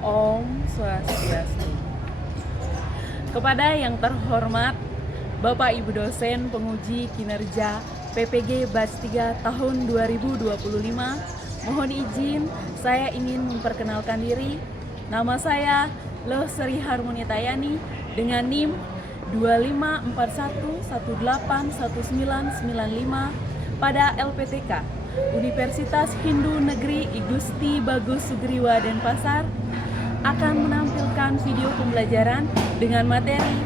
Om Swastiastu. Kepada yang terhormat Bapak Ibu dosen penguji kinerja PPG Batch 3 tahun 2025, mohon izin saya ingin memperkenalkan diri. Nama saya Losri Harmoni Tayani dengan NIM 2541181995 pada LPTK Universitas Hindu Negeri I Gusti Bagus Sugriwa Denpasar akan menampilkan video pembelajaran dengan materi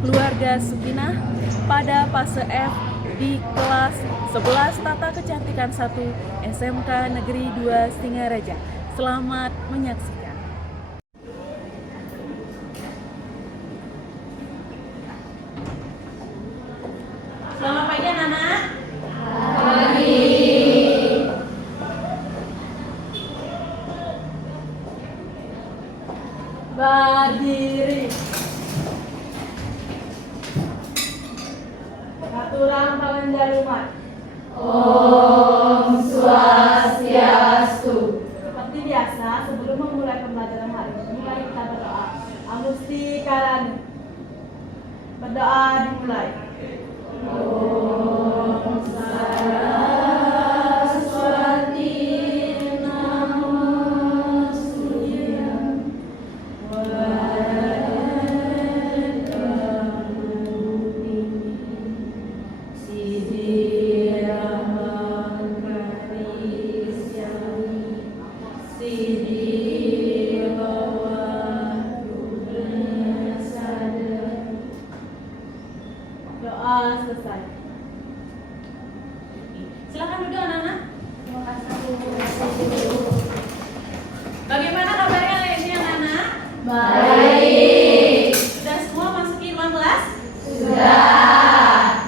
Keluarga Sukinah pada fase F di kelas 11 Tata Kecantikan 1 SMK Negeri 2 Singaraja. Selamat menyaksikan. Selamat pagi anak-anak. Berdiri. Aturan pengendaluman. Om Swastiastu. Seperti biasa, sebelum memulai pembelajaran hari ini, mari kita berdoa. Amusti Karani. Berdoa dimulai. Om Saraswati Namastuti. Doa selesai. Silakan duduk anak-anak. Terima kasih. Bagaimana kabarnya hari ini anak-anak? Baik. Sudah semua masuki ruang kelas? Sudah.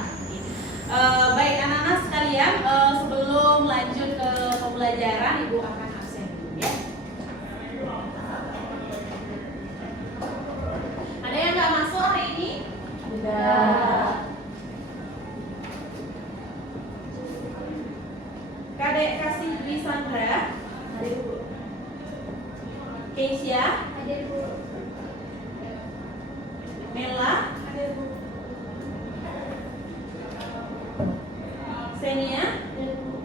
Baik anak-anak sekalian, sebelum lanjut ke pembelajaran, Ibu akan absen dulu ya. Ada yang nggak masuk hari ini? Sudah. Kadek Kasih Dwi Sandra, Hari Bu. Keisha, Ada Bu. Mela, Senia, Ada Bu.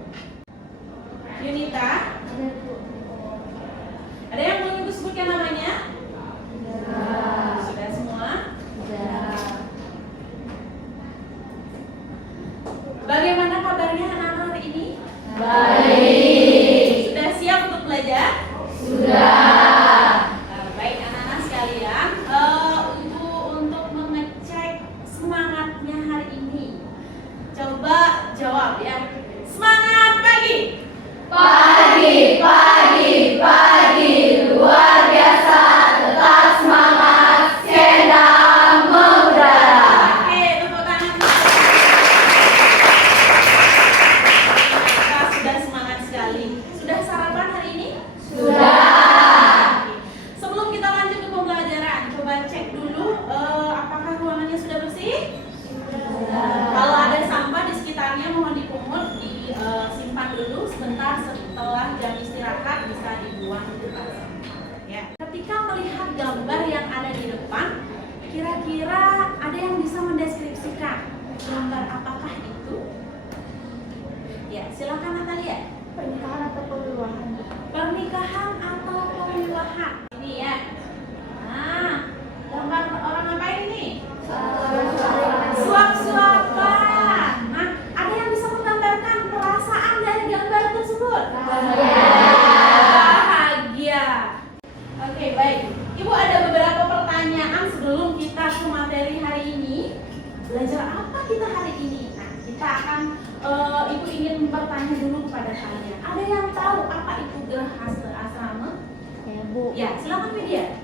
Yunita. Ada Bu. Ada yang mau Ibu sebutkan namanya? Sudah. Sudah semua? Sudah. Bagaimana kabarnya anak-anak hari ini? Baik. Sudah siap untuk belajar? Sudah. Baik anak-anak sekalian, Ibu untuk mengecek semangatnya hari ini, coba jawab ya. Semangat pagi. Pagi, pagi, pagi, luar biasa, tetap semangat, selendang mengudara. Oke, tepuk tangan. Kita sudah semangat sekali. Sudah sarapan hari ini? Sudah. Sebelum kita lanjut ke pembelajaran, coba cek dulu apakah ruangannya sudah bersih? Kalau ada sampah di sekitarnya mohon dipungut, disimpan dulu sebentar, setelah jam istirahat bisa dibuang ke tempat sampah. Ya. Ketika melihat gambar yang ada di depan, kira-kira ada yang bisa mendeskripsikan gambar apakah itu? Ya, silakan Natalia. Pernikahan atau perwiwahan? Pernikahan atau pemilahan? Ini ya. Nah, gambar orang ngapain ini? Suap-suapan. Nah, ada yang bisa menggambarkan perasaan dari gambar tersebut? Bahagia. Oke, baik. Ibu ada beberapa pertanyaan sebelum kita ke materi hari ini. Belajar apa kita hari ini? Nah, kita akan Ibu ingin bertanya dulu kepada kalian. Ada yang tahu apa itu gerhasa asrama? Ya Bu, Ya, silakan Widya.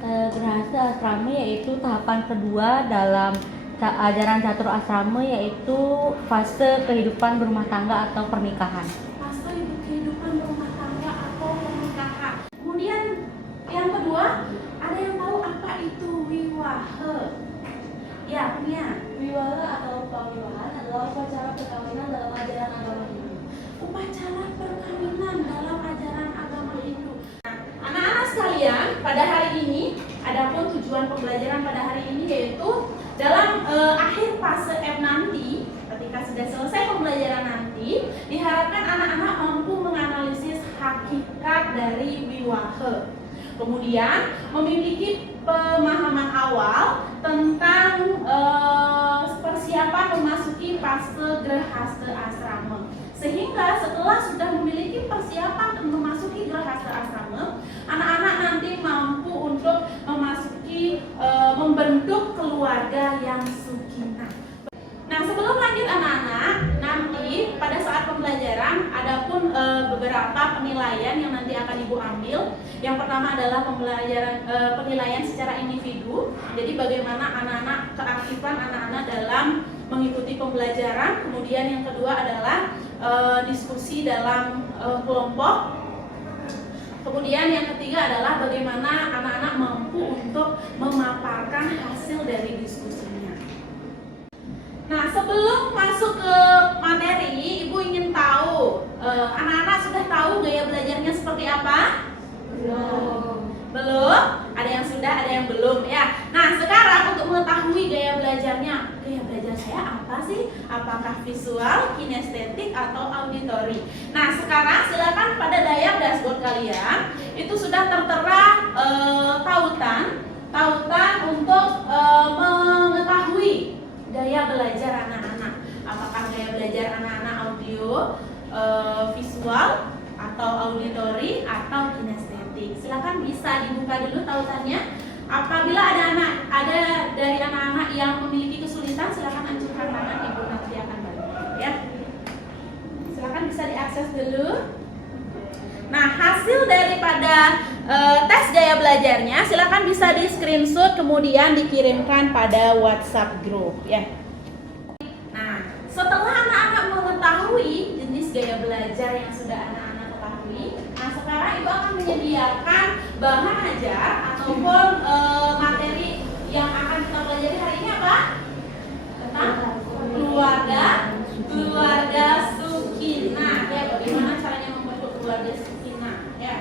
gerhasa asrama yaitu tahapan kedua dalam ajaran catur asrama, yaitu fase kehidupan berumah tangga atau pernikahan. Fase kehidupan rumah tangga atau pernikahan. Kemudian yang kedua, ada yang tahu apa itu wiwahe? Ya, punya. Wiwaha atau perwiwahan adalah upacara perkawinan dalam ajaran agama Hindu. Upacara perkawinan dalam ajaran agama Hindu. Nah, anak-anak sekalian, pada hari ini, adapun tujuan pembelajaran pada hari ini yaitu dalam akhir fase F nanti, ketika sudah selesai pembelajaran nanti, diharapkan anak-anak mampu menganalisis hakikat dari wiwahe. Kemudian memiliki pemahaman awal tentang persiapan memasuki fase Grahasta Asrama. Sehingga setelah sudah memiliki persiapan memasuki Grahasta Asrama, anak-anak nanti mampu untuk memasuki membentuk keluarga yang sukinah. Nah, sebelum lanjut anak-anak, nanti pada saat pembelajaran adapun beberapa penilaian yang nanti akan Ibu ambil. Yang pertama adalah penilaian secara individu. Jadi bagaimana anak-anak, keaktifan anak-anak dalam mengikuti pembelajaran. Kemudian yang kedua adalah diskusi dalam kelompok. Kemudian yang ketiga adalah bagaimana anak-anak mampu untuk memaparkan hasil dari diskusinya. Nah, sebelum masuk ke materi, Ibu ingin tahu, anak-anak sudah tahu gaya belajarnya seperti apa? Belum? Ada yang sudah, ada yang belum ya. Nah, sekarang untuk mengetahui gaya belajarnya, gaya belajar saya apa sih? Apakah visual, kinestetik, atau auditori? Nah, sekarang silakan pada layar dashboard kalian itu sudah tertera tautan untuk mengetahui gaya belajar anak-anak. Apakah gaya belajar anak-anak audio, visual, atau auditori, atau kinestetik? Silakan bisa dibuka dulu tautannya. Apabila ada dari anak-anak yang memiliki kesulitan, silakan ancurkan tangan, Ibu nanti akan bantu ya. Silakan bisa diakses dulu. Nah, hasil daripada tes gaya belajarnya silakan bisa di screenshot kemudian dikirimkan pada WhatsApp group ya. Nah, setelah anak-anak mengetahui jenis gaya belajar yang sudah anak-anak ketahui, nah sekarang Ibu akan menyediakan bahan ajar ataupun materi yang akan kita pelajari hari ini apa? Tentang keluarga sukinah ya, bagaimana caranya membentuk keluarga sukinah ya.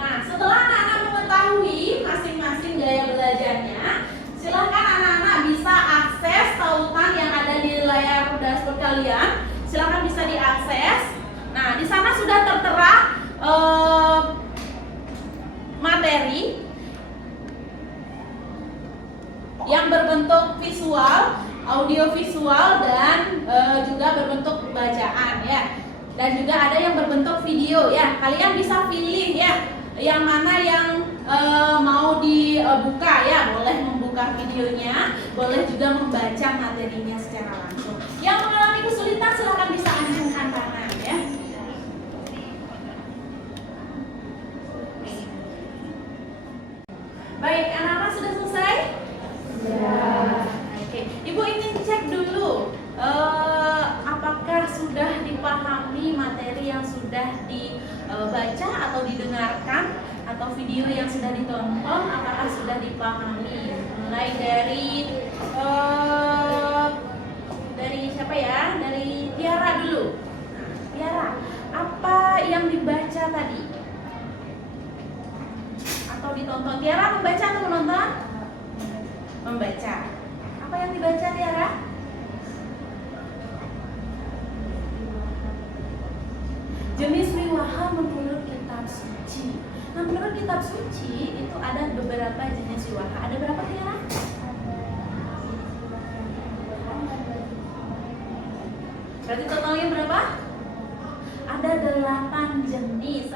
Nah, setelah anak-anak mengetahui masing-masing gaya belajarnya, silakan anak-anak bisa akses tautan yang ada di layar dashboard kalian. Silakan bisa diakses. Nah, di sana sudah tertera materi yang berbentuk visual, audiovisual, dan juga berbentuk bacaan ya. Dan juga ada yang berbentuk video ya. Kalian bisa pilih ya, yang mana yang mau dibuka ya. Boleh membuka videonya, boleh juga membaca materinya secara langsung. Yang mengalami kesulitan silahkan bisa acungkan tangan ya. Baik, anak-anak sudah selesai? Ya. Oke, Ibu ingin cek dulu apakah sudah dipahami materi yang sudah dibaca atau didengarkan, atau video yang sudah ditonton, apakah sudah dipahami? Mulai dari siapa ya? Dari Tiara dulu. Nah, Tiara, apa yang dibaca tadi? Atau ditonton? Tiara membaca atau menonton? Membaca. Apa yang dibaca Tiara? Jenis wiwaha menurut kitab suci. Nah, menurut kitab suci itu ada beberapa jenis wiwaha. Ada berapa Tiara? Berarti totalnya berapa? Ada 8 jenis.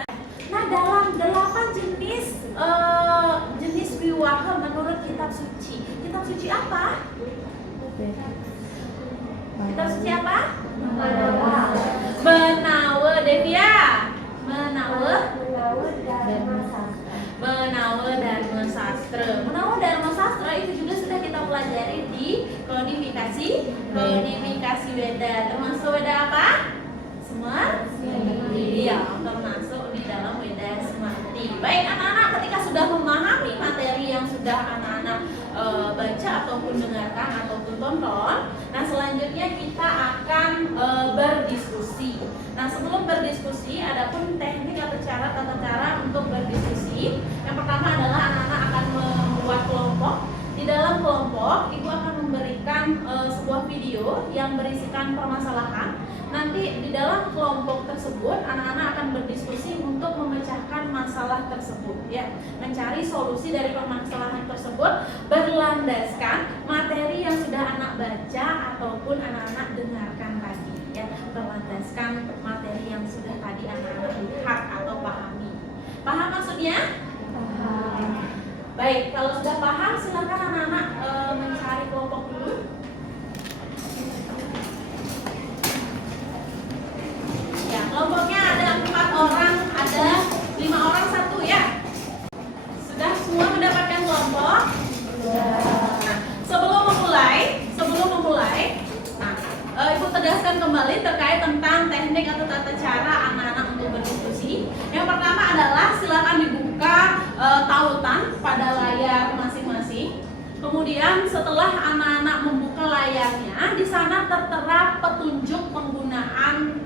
Nah, dalam 8 jenis wiwaha menurut kitab suci. Kitab suci apa? Kitab suci apa? Menawa Devia. Menawa Dharma Sastra. Menawa Dharma Sastra itu juga sudah kita pelajari di kodifikasi Weda. Termasuk Weda apa? Semua? Iya, termasuk di dalam Weda Semarti. Baik anak-anak, ketika sudah memahami materi yang sudah anak-anak baca ataupun dengarkan ataupun tonton, nah selanjutnya kita akan berdiskusi. Nah, Nah, sebelum berdiskusi, adapun teknik atau tata cara untuk berdiskusi. Yang pertama adalah anak-anak akan membuat kelompok. Di dalam kelompok, ibu akan memberikan sebuah video yang berisikan permasalahan. Nanti di dalam kelompok tersebut, anak-anak akan berdiskusi untuk memecahkan masalah tersebut, ya, mencari solusi dari permasalahan tersebut berlandaskan materi yang sudah anak baca ataupun anak-anak dengarkan tadi, ya, berlandaskan materi yang sudah tadi anak-anak lihat atau pahami. Paham maksudnya? Paham. Baik, kalau sudah paham, silakan anak-anak mencari kelompok dulu. Ya, kelompoknya ada 4 orang, ada 5 orang satu, ya. Sudah semua mendapatkan kelompok? Nah, sebelum memulai, ibu tegaskan kembali terkait tentang teknik atau tata cara anak-anak untuk berdiskusi. Yang pertama adalah silakan dibuka tautan pada layar masing-masing. Kemudian setelah anak-anak membuka layarnya, di sana tertera petunjuk penggunaan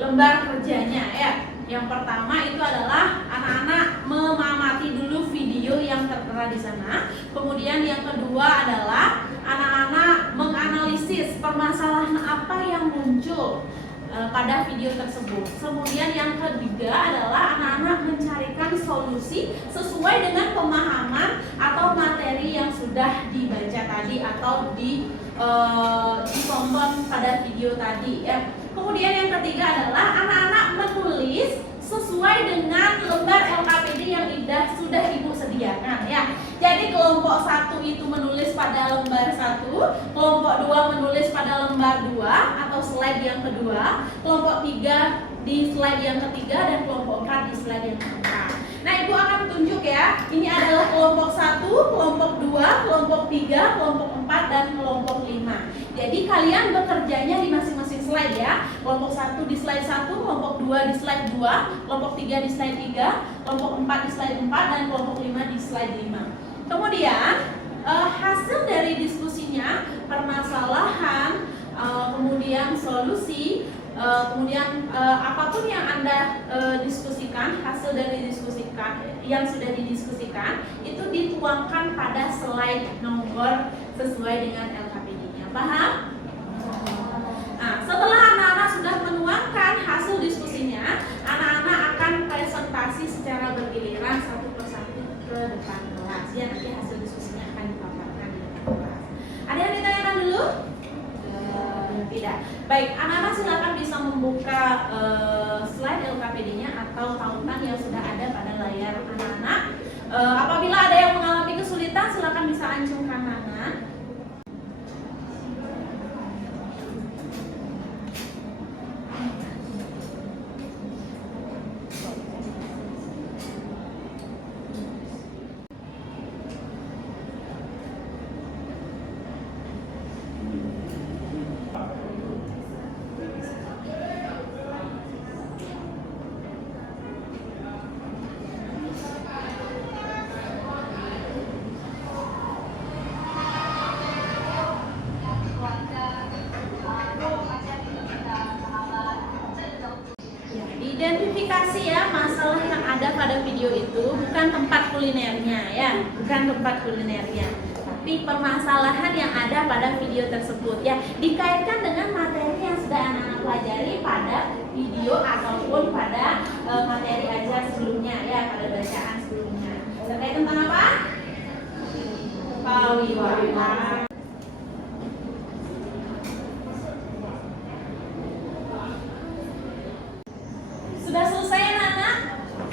lembar kerjanya, ya. Yang pertama itu adalah anak-anak mengamati dulu video yang tertera di sana. Kemudian yang kedua adalah anak-anak menganalisis permasalahan apa yang muncul pada video tersebut. Kemudian yang ketiga adalah anak-anak mencarikan solusi sesuai dengan pemahaman atau materi yang sudah dibaca tadi atau ditonton pada video tadi, ya. Kemudian yang ketiga adalah anak-anak menulis sesuai dengan lembar LKPD yang sudah ibu sediakan, ya. Jadi kelompok 1 itu menulis pada lembar 1, kelompok 2 menulis pada lembar 2 atau slide yang kedua, kelompok 3 di slide yang ketiga, dan kelompok 4 di slide yang keempat. Nah, ibu akan tunjuk, ya. Ini adalah kelompok 1, kelompok 2, kelompok 3, kelompok 4, dan kelompok 5. Jadi kalian bekerjanya di masing-masing slide, ya. Kelompok 1 di slide 1, kelompok 2 di slide 2, kelompok 3 di slide 3, kelompok 4 di slide 4, dan kelompok 5 di slide 5. Kemudian hasil dari diskusinya, permasalahan, kemudian solusi, kemudian apapun yang Anda diskusikan, hasil dari diskusikan yang sudah didiskusikan itu dituangkan pada slide nomor sesuai dengan LKPD-nya. Paham? Nah, setelah anak-anak sudah menuangkan hasil diskusinya, anak-anak akan presentasi secara bergiliran satu persatu ke depan kelas. Ya, nanti hasil diskusinya akan dipaparkan di depan kelas. Ada yang ditanyakan dulu? Tidak. Baik, anak-anak silakan bisa membuka slide LKPD-nya atau tautan yang sudah ada pada layar anak-anak. Apabila ada yang mengalami kesulitan, silakan bisa acungkan tangan. Identifikasi, ya, masalah yang ada pada video itu bukan tempat kulinernya, ya, bukan tempat kulinernya, tapi permasalahan yang ada pada video tersebut, ya, dikaitkan dengan materi yang sudah anak-anak pelajari pada video ataupun pada materi ajar sebelumnya, ya, pada bacaan sebelumnya. Terkait tentang apa? Pawiwawa. Sudah selesai, anak-anak?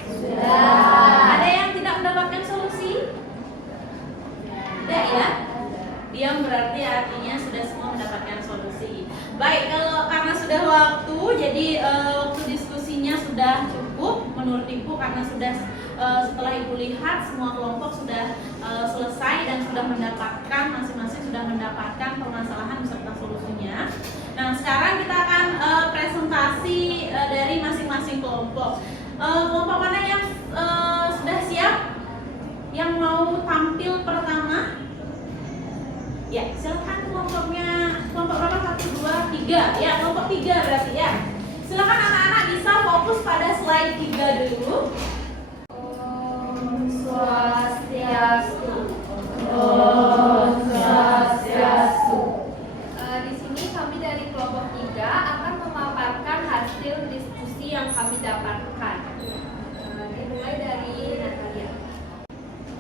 Sudah. Ada yang tidak mendapatkan solusi? Tidak, ya? Diam berarti artinya sudah semua mendapatkan solusi. Baik, kalau karena sudah waktu, jadi waktu diskusinya sudah cukup menurut ibu, karena sudah setelah ibu lihat semua kelompok sudah selesai dan sudah mendapatkan, masing-masing sudah mendapatkan permasalahan beserta solusinya. Nah, sekarang kita akan presentasi dari masing-masing kelompok. Kelompok mana yang sudah siap? Yang mau tampil pertama? Ya, silakan kelompoknya. Kelompok berapa? 1, 2, 3. Ya, kelompok 3 berarti, ya. Silakan anak-anak bisa fokus pada slide 3 dulu. Om Swastiastu. Om Swastiastu. Di sini kami dari kelompok 3 akan memaparkan hasil diskusi yang kami dapatkan. Dimulai dari Natalia.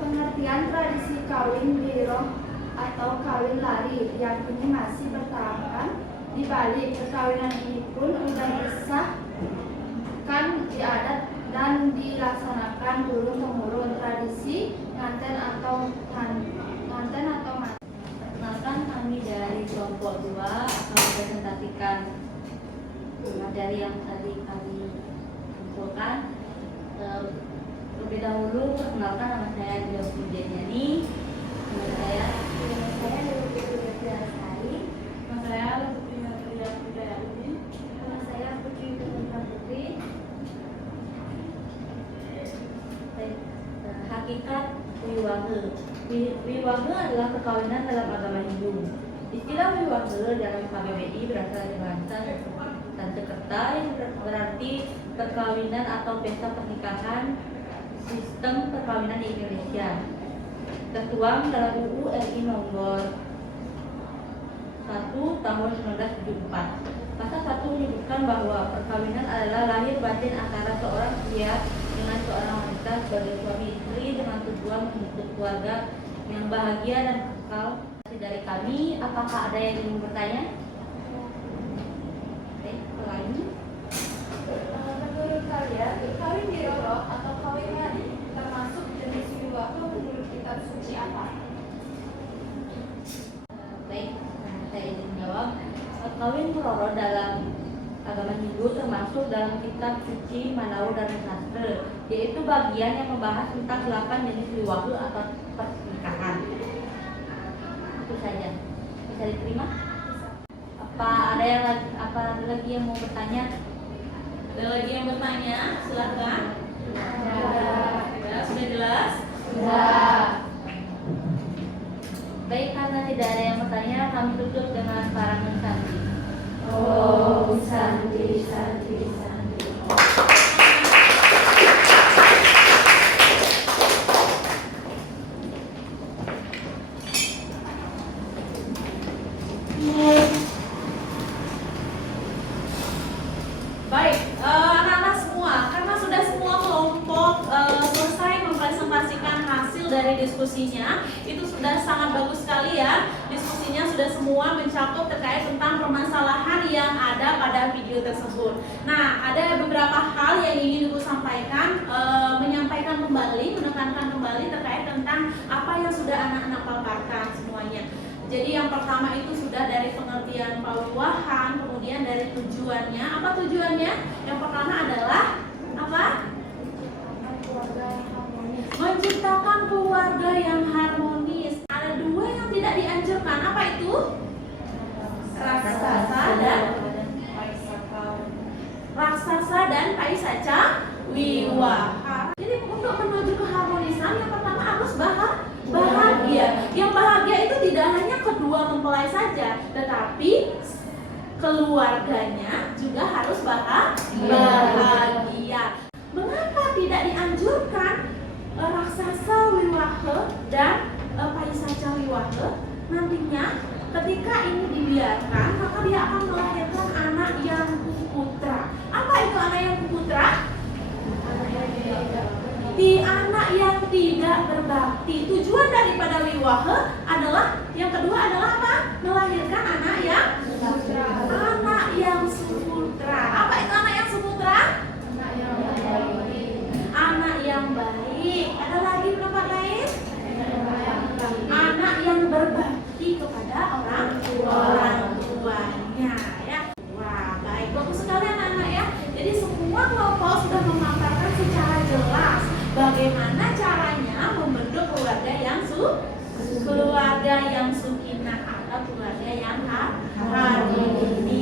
Pengertian tradisi kawin biroh atau kawin lari yang kini masih bertahan di Bali. Perkawinan ini pun sudah disahkan di adat dan dilaksanakan turun-temurun. Tradisi nganten atau mati. Perkenalkan, kami dari kelompok 2 akan mempresentasikan materi yang tadi kami kumpulkan. Terlebih dahulu, perkenalkan, nama saya Dio Pujiani. Nama saya Lutfi Lestari. Nama saya Lutfi Hidayati. Nama saya Putri Putra Putri. Hakikat wiwahe. Wiwahe adalah perkawinan dalam agama Hindu. Istilah wiwahe dalam KBBI berasal dari bahasa Sanskerta yang berarti perkawinan atau pesta pernikahan sistem perkawinan di Indonesia. Tertuang dalam UU RI nomor 1 tahun 1974. Pasal 1 menyebutkan bahwa perkawinan adalah lahir batin antara seorang pria dengan seorang wanita sebagai suami istri dengan tujuan membentuk keluarga yang bahagia dan kekal. Dari kami, apakah ada yang ingin bertanya? Oke, lain. Menurut kalian, kawin biroh atau kawin lari termasuk jenis wiwahe menurut kitab suci apa? Baik, saya izin menjawab. Kawin roro dalam agama Hindu termasuk dalam kitab suci Manau dan Sastra, yaitu bagian yang membahas tentang 8 jenis wiwahe atau pernikahan. Itu saja. Bisa diterima? Apa ada lagi yang mau bertanya? Ada lagi yang bertanya? Silakan. Ya, sudah jelas? Baik, karena tidak ada yang bertanya, kami tutup dengan parangan santi. Om Santi Santi Santi. Baik, anak-anak semua, karena sudah semua kelompok selesai mempresentasikan hasil dari diskusinya, itu sudah sangat bagus sekali ya. Diskusinya sudah semua mencakup terkait tentang permasalahan yang ada pada video tersebut. Nah, ada beberapa hal yang ingin Ibu sampaikan, menyampaikan kembali, menekankan kembali terkait tentang apa yang sudah anak-anak paparkan semuanya. Jadi yang pertama itu sudah dari pengertian pawiwahan, kemudian dari tujuannya. Apa tujuannya? Yang pertama adalah apa? Menciptakan keluarga yang harmonis. Ada 2 yang tidak dianjurkan. Apa itu? Raksasa dan Paisaca Wiwaha. Jadi untuk menuju keharmonisan yang pertama harus bahagia. Yang bahagia itu tidak hanya kedua mempelai saja, tetapi keluarganya juga harus bahagia. Mengapa tidak dianjurkan raksasa wiwahe dan paisaca wiwahe? Nantinya ketika ini dibiarkan, maka dia akan melahirkan anak yang kuputra. Apa itu anak yang kuputra? Di anak yang tidak berbakti. Tujuan daripada wiwahe adalah yang kedua adalah apa? Melahirkan anak yang suputra. Apa itu anak yang suputra? Anak yang baik. Ada lagi pendapat lain? Anak yang berbakti kepada orang tuanya ya. Wah, baik, bagus sekali anak-anak ya. Jadi semua kelompok sudah memaparkan secara jelas bagaimana caranya membentuk keluarga yang sukinah atau keluarga yang harmoni.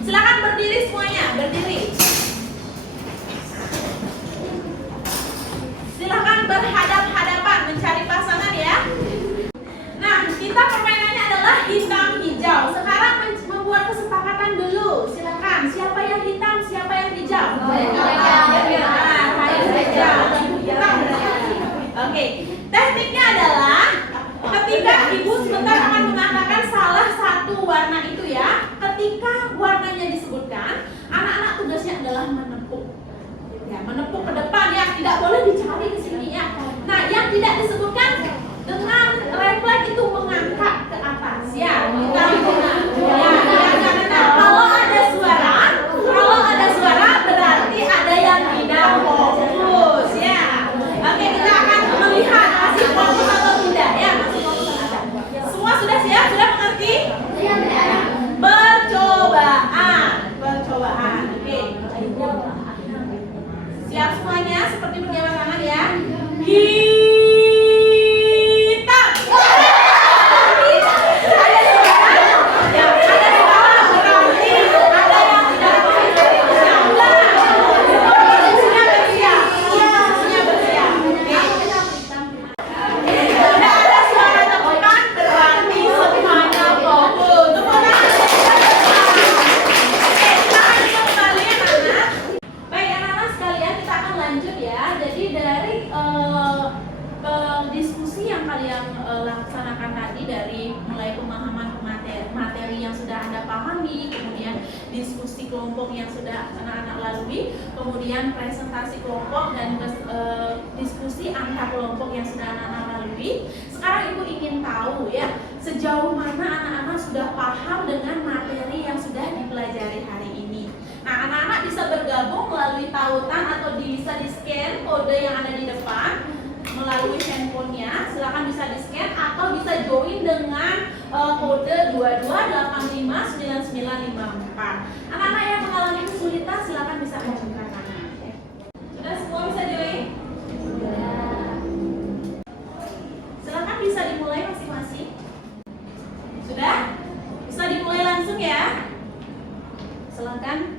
Silakan berdiri semuanya, berdiri. Silakan berhadap-hadapan mencari pasangan ya. Nah, kita permainannya adalah hitam hijau. Sekarang membuat kesepakatan dulu. Silakan, siapa yang hitam, siapa yang hijau? Oke, tekniknya adalah ketika ibu sebentar akan mengatakan salah satu warna itu ya. Ketika warnanya disebutkan, anak-anak tugasnya adalah menepuk. Ya, menepuk ke depan ya, tidak boleh dicari ke sini ya. Nah, yang tidak disebutkan dengan refleks itu mengangkat ke atas ya. Kita karena kalau ada suara berarti ada yang tidak fokus ya. Oke, kita akan melihat masih fokus atau tidak ya, masih fokus atau tidak. Semua sudah siap? Sudah mengerti? Percobaan. Oke. Siap semuanya seperti berjabat tangan ya. Hitam. Ada suara? Ya, ada suara berarti ada yang tidak fokus. Semuanya bersiap. Semuanya bersiap. Oke. Tidak ada suara tepukan berarti semuanya fokus. Tepuk tangan. Oke, silakan kembali anak-anak. Baik anak-anak sekalian, kita akan lanjut ya. Jadi dari diskusi yang kalian laksanakan tadi, dari mulai pemahaman materi yang sudah Anda pahami, kemudian diskusi kelompok yang sudah anak-anak lalui, kemudian presentasi kelompok dan diskusi antar kelompok yang sudah anak-anak lalui. Sekarang Ibu ingin tahu ya, sejauh mana anak-anak sudah paham dengan materi yang sudah dipelajari hari ini. Nah, anak-anak bisa bergabung melalui tautan atau bisa di-scan kode yang ada di depan melalui handphonenya. Silakan bisa di-scan atau bisa join dengan kode 22859954. Anak-anak yang mengalami kesulitan silakan bisa ajukan tangan. Sudah semua bisa join? Silakan bisa dimulai masing-masing. Sudah? Bisa dimulai langsung ya? Silakan.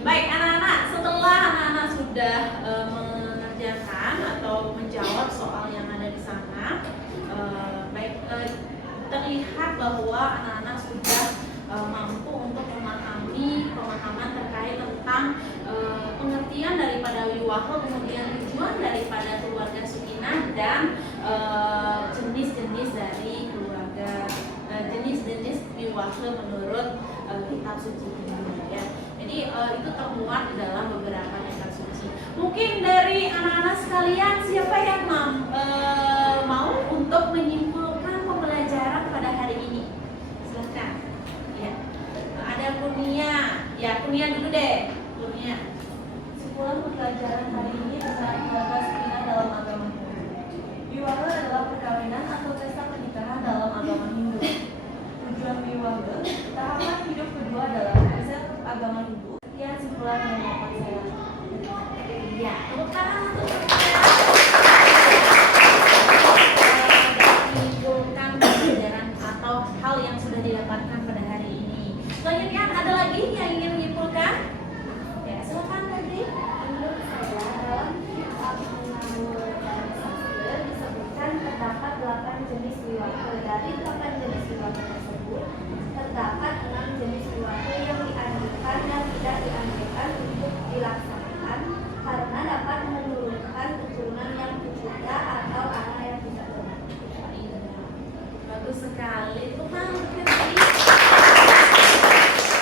Baik anak-anak, setelah anak-anak sudah mengerjakan atau menjawab soal yang ada di sana, terlihat bahwa anak-anak sudah mampu untuk memahami pemahaman terkait tentang pengertian daripada wiwaha, kemudian tujuan daripada keluarga Sukinah dan jenis-jenis dari keluarga, jenis-jenis wiwaha menurut kitab suci Hindu ya. Jadi itu termuat di dalam beberapa kitab suci. Mungkin dari anak-anak sekalian siapa yang mau untuk menyimpulkan pembelajaran pada hari ini? Silakan. Ya. Ada Kurnia. Ya, Kurnia dulu deh. Kurnia. Kesimpulan pembelajaran hari ini tentang keluarga Sukinah dalam agama Hindu. Wiwaha adalah perkawinan atau pesta pernikahan dalam agama Hindu. Tujuan wiwaha, tahapan hidup kedua dalam konsep agama Hindu. Sekian simpulan yang dapat saya lakukan. Ya, tepuk tangan untuk menyimpulkan pembelajaran atau hal yang sudah didapatkan pada hari ini. Selanjutnya ada lagi yang ingin menyimpulkan? Ya, silakan Febri. Menurut saya, dalam kitab Menawur dan Sastra disebutkan terdapat 8 jenis wiwaha. Dari 8 jenis wiwaha tersebut, terdapat 6 jenis wiwaha yang dianjurkan dan tidak dianjurkan untuk dilaksanakan karena dapat menurunkan keturunan yang tercipta atau anak yang tidak benar. Bagus sekali.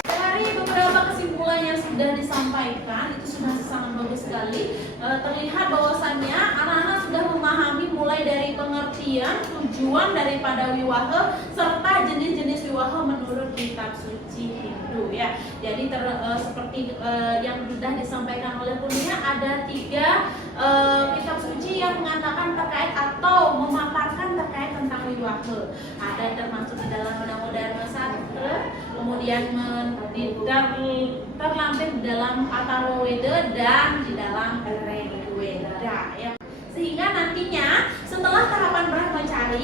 Dari beberapa kesimpulan yang sudah disampaikan itu sudah sangat bagus sekali. Terlihat bahwasannya anak-anak sudah memahami mulai dari pengertian, tujuan daripada wiwaha serta jenis-jenis wiwaha menurut kitab suci Hindu ya. Jadi seperti yang sudah disampaikan oleh Kurnia, ada 3 kitab suci yang mengatakan terkait atau memaparkan terkait tentang wiwaha. Ada termasuk di dalam Menawur Dharma Sastra, kemudian terlampir di dalam Atharva Weda dan di dalam Rig Weda ya. Sehingga nantinya setelah tahapan brahmacari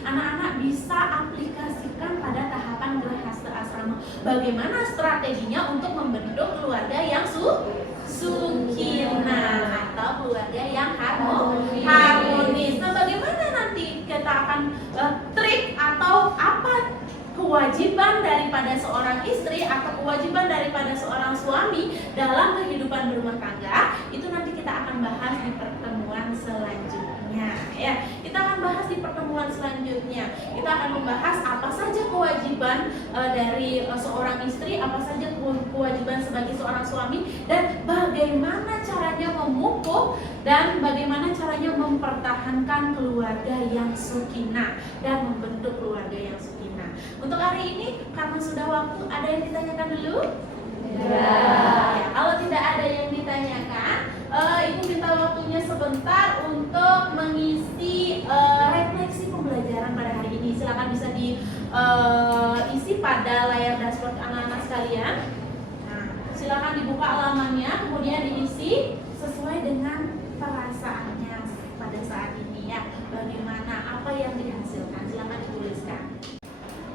anak-anak bisa aplikasikan pada tahapan Grahasta Asrama. Bagaimana strateginya untuk membentuk keluarga yang sukinah atau keluarga yang harmonis. Nah, bagaimana nanti kita akan trik atau apa kewajiban daripada seorang istri atau kewajiban daripada seorang suami dalam kehidupan berumah tangga, itu nanti kita akan bahas di pertemuan selanjutnya ya. Kita akan bahas di pertemuan selanjutnya. Kita akan membahas apa saja kewajiban dari seorang istri, apa saja kewajiban sebagai seorang suami, dan bagaimana caranya memupuk dan bagaimana caranya mempertahankan keluarga yang sakinah dan membentuk keluarga yang sakinah. Untuk hari ini, karena sudah waktu, ada yang ditanyakan dulu? Ya, kalau tidak ada yang ditanyakan, Ibu minta waktunya sebentar untuk mengisi refleksi pembelajaran pada hari ini. Silakan bisa diisi pada layar dashboard anak-anak sekalian. Nah, silakan dibuka halamannya, kemudian diisi sesuai dengan perasaannya pada saat ini ya. Bagaimana, apa yang dihasilkan? Silakan dituliskan.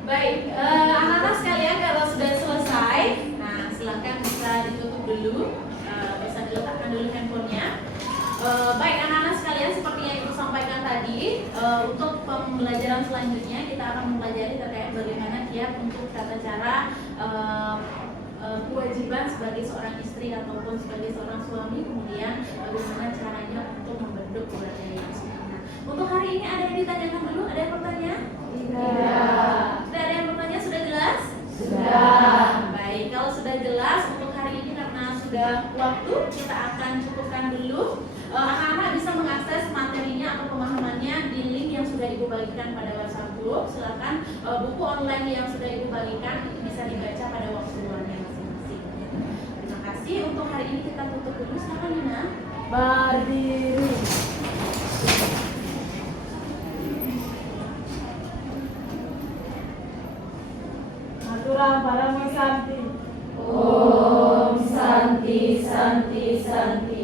Baik, anak-anak sekalian, kalau sudah selesai, nah silakan bisa ditutup dulu, bisa diletakkan dulu handphonenya. Baik anak-anak sekalian, seperti yang Ibu sampaikan tadi, untuk pembelajaran selanjutnya kita akan mempelajari terkait bagaimana kiat untuk tata cara kewajiban sebagai seorang istri ataupun sebagai seorang suami, kemudian bagaimana caranya untuk membentuk keluarga yang sakinah. Untuk hari ini ada yang ditanyakan dulu? Ada yang bertanya? Tidak. Sudah ada yang bertanya? Sudah jelas? Sudah. Baik, kalau sudah jelas untuk hari ini karena sudah waktu, kita akan cukupkan dulu. Anak-anak bisa mengakses materinya atau pemahamannya di link yang sudah Ibu bagikan pada WhatsApp group. Silakan buku online yang sudah Ibu bagikan itu bisa dibaca pada waktu luangnya masing-masing. Terima kasih. Untuk hari ini kita tutup dulu. Silakan Nina. Berdiri. Maturang para Santi. Om Santi Santi Santi.